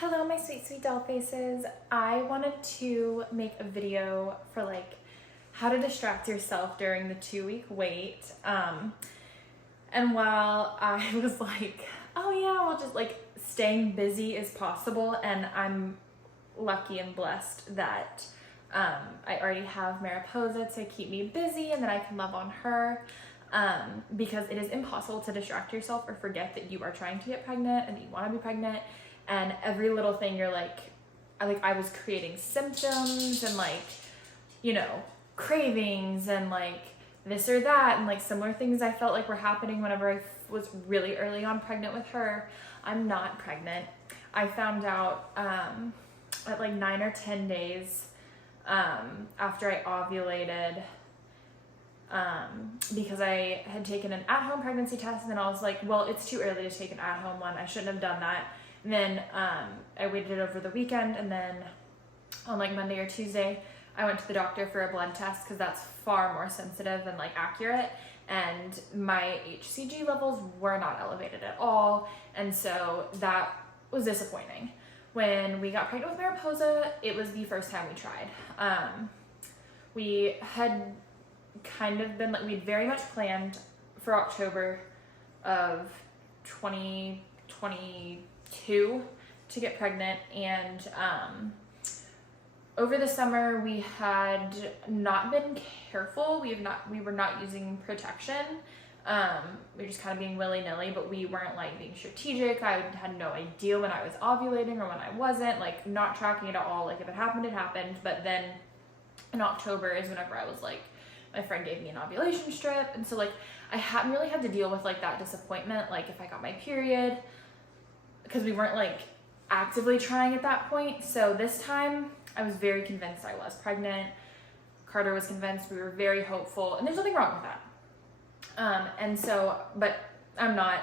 Hello, my sweet doll faces. I wanted to make a video for like how to distract yourself during the 2-week wait. And while I was like, oh yeah, well, just like staying busy as possible, and I'm lucky and blessed that I already have Mariposa to keep me busy and that I can love on her. Because it is impossible to distract yourself or forget that you are trying to get pregnant and that you want to be pregnant. And every little thing you're like I was creating symptoms and cravings and like this or that, and like similar things I felt like were happening whenever I was really early on pregnant with her. I'm not pregnant. I found out at like 9 or 10 days after I ovulated, because I had taken an at-home pregnancy test, and then I was like, well, it's too early to take an at-home one. I shouldn't have done that. And then I waited it over the weekend, and then on like Monday or Tuesday, I went to the doctor for a blood test because that's far more sensitive and like accurate. And my HCG levels were not elevated at all, and so that was disappointing. When we got pregnant with Mariposa, it was the first time we tried. We had kind of been we'd very much planned for October of 2022 to get pregnant, and over the summer we had not been careful. We were not using protection. We were just kind of being willy-nilly, but we weren't like being strategic. I had no idea when I was ovulating or when I wasn't, like not tracking it at all. Like if it happened, it happened. But then in October is whenever I was like, my friend gave me an ovulation strip, and so like I hadn't really had to deal with like that disappointment, like if I got my period, because we weren't like actively trying at that point. So this time I was very convinced I was pregnant. Carter was convinced. We were very hopeful, and there's nothing wrong with that. And so, but I'm not.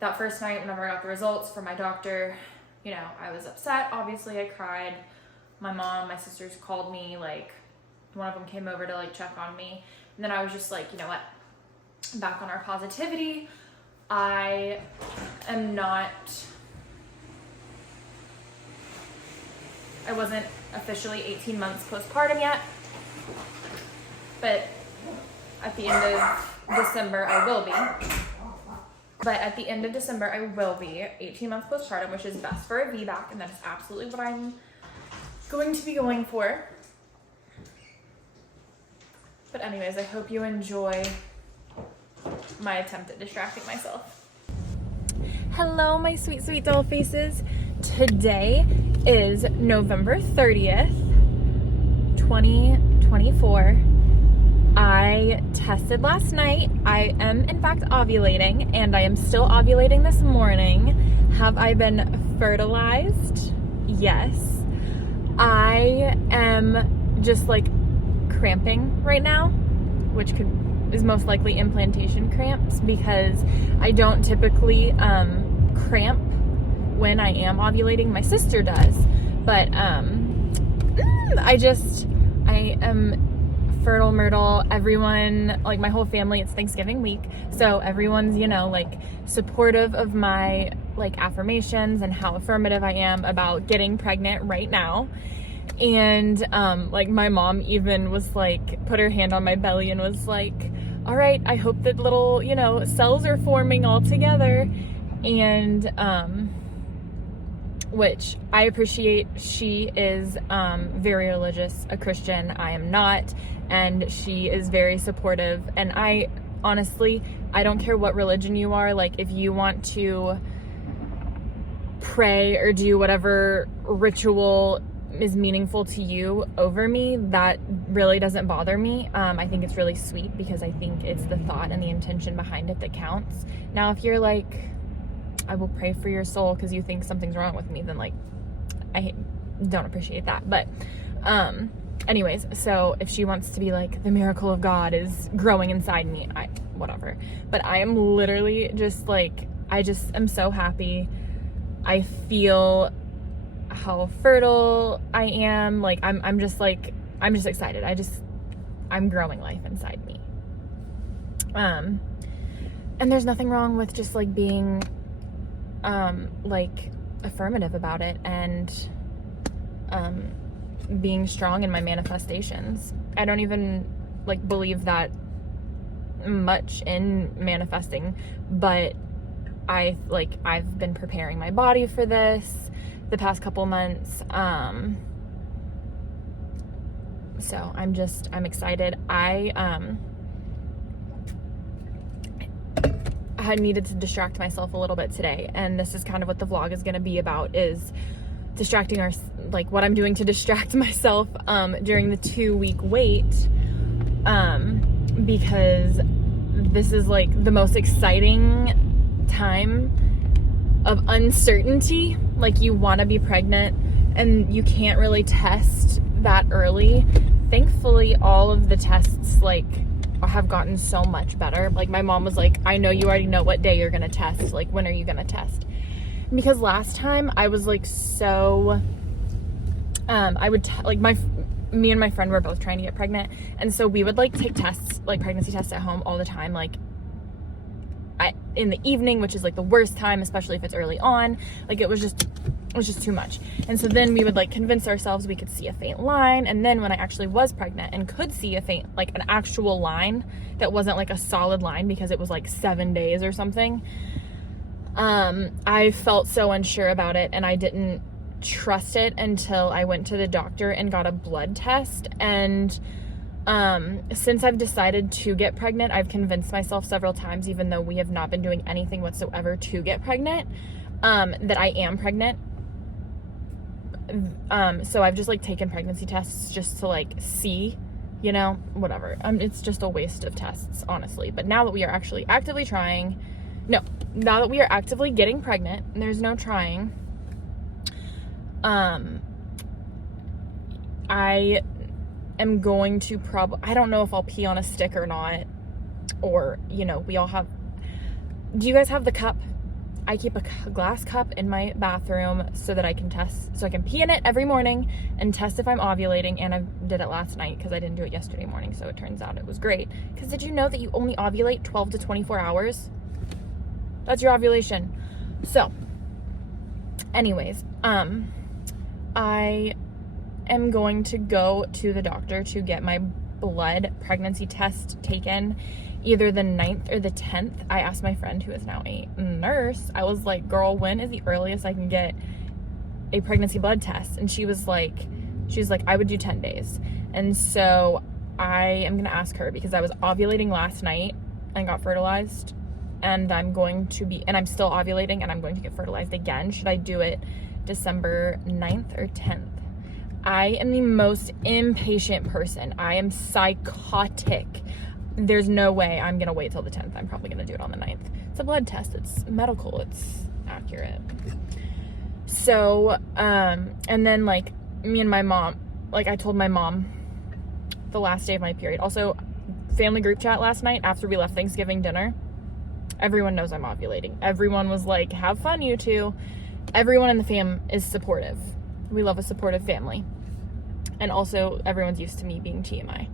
That first night whenever I got the results from my doctor, I was upset. Obviously I cried. My mom, my sisters called me, like one of them came over to like check on me. And then I was just like, you know what, back on our positivity. I wasn't officially 18 months postpartum yet, but at the end of December I will be. But at the end of December I will be 18 months postpartum, which is best for a VBAC, and that is absolutely what I'm going to be going for. But anyways, I hope you enjoy my attempt at distracting myself. Hello, my sweet doll faces. Today is November 30th, 2024. I tested last night. I am in fact ovulating, and I am still ovulating this morning. Have I been fertilized? Yes. I am just like cramping right now, which is most likely implantation cramps, because I don't typically cramp when I am ovulating. My sister does, but I am fertile myrtle. Everyone, like my whole family, it's Thanksgiving week, so everyone's like supportive of my like affirmations and how affirmative I am about getting pregnant right now. And like my mom even was like, put her hand on my belly and was like, all right, I hope that little cells are forming all together. And which I appreciate. She is very religious, a Christian. I am not, and she is very supportive. And I honestly, I don't care what religion you are. Like if you want to pray or do whatever ritual is meaningful to you over me, that really doesn't bother me. I think it's really sweet, because I think it's the thought and the intention behind it that counts. Now if you're like, I will pray for your soul because you think something's wrong with me, then like I don't appreciate that. But anyways, so if she wants to be like, the miracle of God is growing inside me, whatever. But I am literally just like, I just am so happy. I feel how fertile I am. Like I'm just excited. I'm growing life inside me. And there's nothing wrong with just like being like affirmative about it and being strong in my manifestations. I don't even like believe that much in manifesting, but I've been preparing my body for this the past couple months. So I'm excited. I had needed to distract myself a little bit today, and this is kind of what the vlog is going to be about, is distracting what I'm doing to distract myself during the 2-week wait, because this is like the most exciting time of uncertainty. Like, you want to be pregnant and you can't really test that early. Thankfully, all of the tests have gotten so much better. Like, my mom was like, I know you already know what day you're gonna test. Like, when are you gonna test? Because last time I was like so me and my friend were both trying to get pregnant, and so we would like take tests, like pregnancy tests at home all the time, like in the evening, which is like the worst time, especially if it's early on. Like, it was just too much. And so then we would like convince ourselves we could see a faint line, and then when I actually was pregnant and could see a faint, like an actual line that wasn't like a solid line because it was like 7 days or something, I felt so unsure about it, and I didn't trust it until I went to the doctor and got a blood test. And since I've decided to get pregnant, I've convinced myself several times, even though we have not been doing anything whatsoever to get pregnant, that I am pregnant. So I've just like taken pregnancy tests just to like see, whatever. It's just a waste of tests, honestly. But now that we are actually actively now that we are actively getting pregnant, and there's no trying, I am going to I don't know if I'll pee on a stick or not, or, we all have, do you guys have the cup? I keep a glass cup in my bathroom so that I can test, so I can pee in it every morning and test if I'm ovulating. And I did it last night because I didn't do it yesterday morning, so it turns out it was great. Because did you know that you only ovulate 12 to 24 hours? That's your ovulation. So, anyways, I am going to go to the doctor to get my blood pregnancy test taken either the 9th or the 10th. I asked my friend, who is now a nurse, I was like, girl, when is the earliest I can get a pregnancy blood test? And she was like, I would do 10 days. And so I am going to ask her, because I was ovulating last night and got fertilized, and I'm still ovulating and I'm going to get fertilized again. Should I do it December 9th or 10th? I am the most impatient person. I am psychotic. There's no way I'm gonna wait till the 10th. I'm probably gonna do it on the 9th. It's a blood test. It's medical. It's accurate. So, and then like me and my mom, like I told my mom the last day of my period. Also, family group chat last night after we left Thanksgiving dinner. Everyone knows I'm ovulating. Everyone was like, have fun, you two. Everyone in the fam is supportive. We love a supportive family. And also, everyone's used to me being TMI.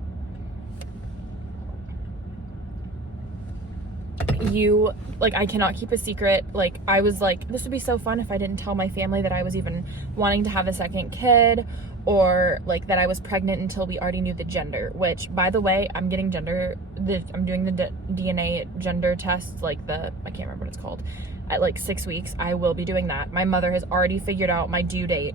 I cannot keep a secret. Like, I was like, this would be so fun if I didn't tell my family that I was even wanting to have a second kid, or like that I was pregnant until we already knew the gender, which, by the way, I'm doing the DNA gender test, I can't remember what it's called, at like 6 weeks. I will be doing that. My mother has already figured out my due date,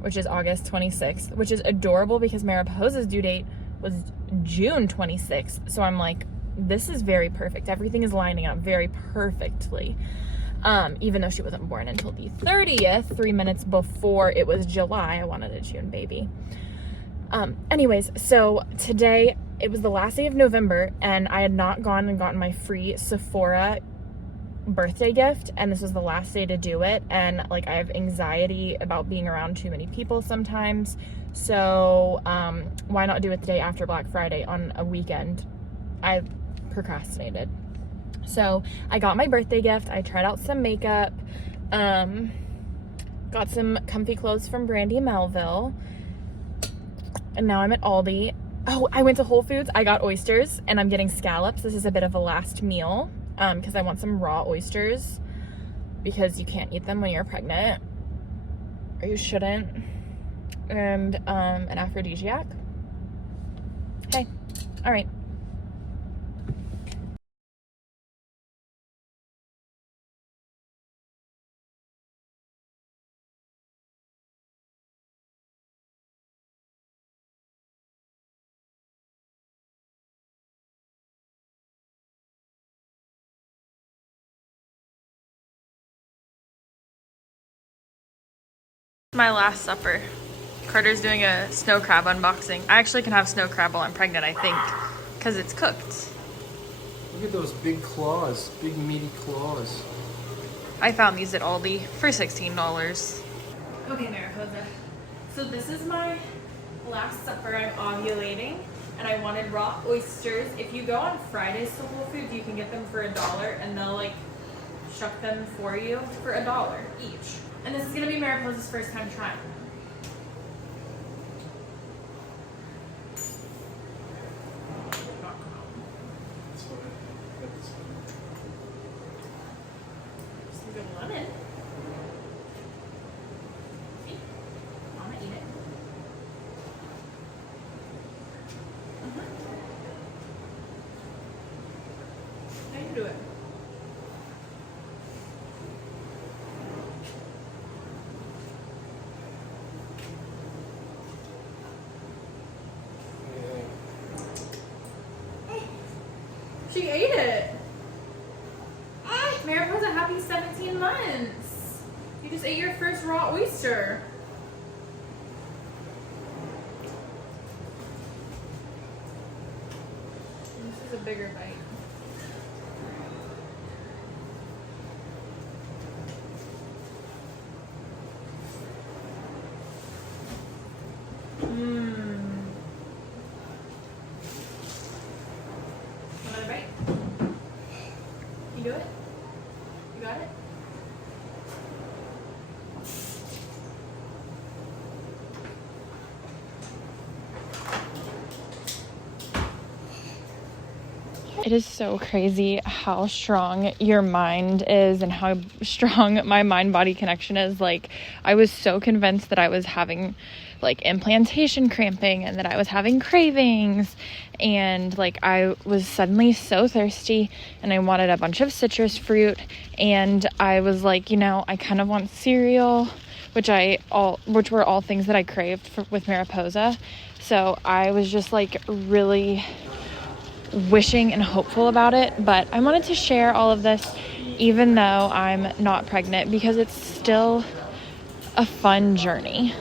which is August 26th, which is adorable because Mariposa's due date was June 26th. So I'm like, this is very perfect. Everything is lining up very perfectly. Even though she wasn't born until the 30th, 3 minutes before it was July. I wanted a June baby. Anyways, so today, it was the last day of November, and I had not gone and gotten my free Sephora birthday gift, and this was the last day to do it. And like, I have anxiety about being around too many people sometimes. So why not do it the day after Black Friday on a weekend? I procrastinated. So I got my birthday gift. I tried out some makeup, got some comfy clothes from Brandy Melville, and now I'm at Aldi. Oh, I went to Whole Foods. I got oysters, and I'm getting scallops. This is a bit of a last meal because I want some raw oysters. because you can't eat them when you're pregnant, or you shouldn't, and an aphrodisiac. Hey, all right. My last supper. Carter's doing a snow crab unboxing. I actually can have snow crab while I'm pregnant, I think, because it's cooked. Look at those big claws, big meaty claws. I found these at Aldi for $16. Okay, Mariposa. So this is my last supper. I'm ovulating, and I wanted raw oysters. If you go on Fridays to Whole Foods, you can get them for $1, and they'll like shuck them for you for $1 each. And this is gonna be Mariposa's first time trying. Some good lemon. See? Mama, eat it. How you do it? She ate it. Mariposa, happy 17 months. You just ate your first raw oyster. This is a bigger bite. Another bite. You do it? You got it? It is so crazy how strong your mind is and how strong my mind-body connection is. Like, I was so convinced that I was having like implantation cramping and that I was having cravings, and like I was suddenly so thirsty and I wanted a bunch of citrus fruit, and I was like, you know, I kind of want cereal, which were all things that I craved with Mariposa. So I was just like really wishing and hopeful about it, but I wanted to share all of this even though I'm not pregnant, because it's still a fun journey.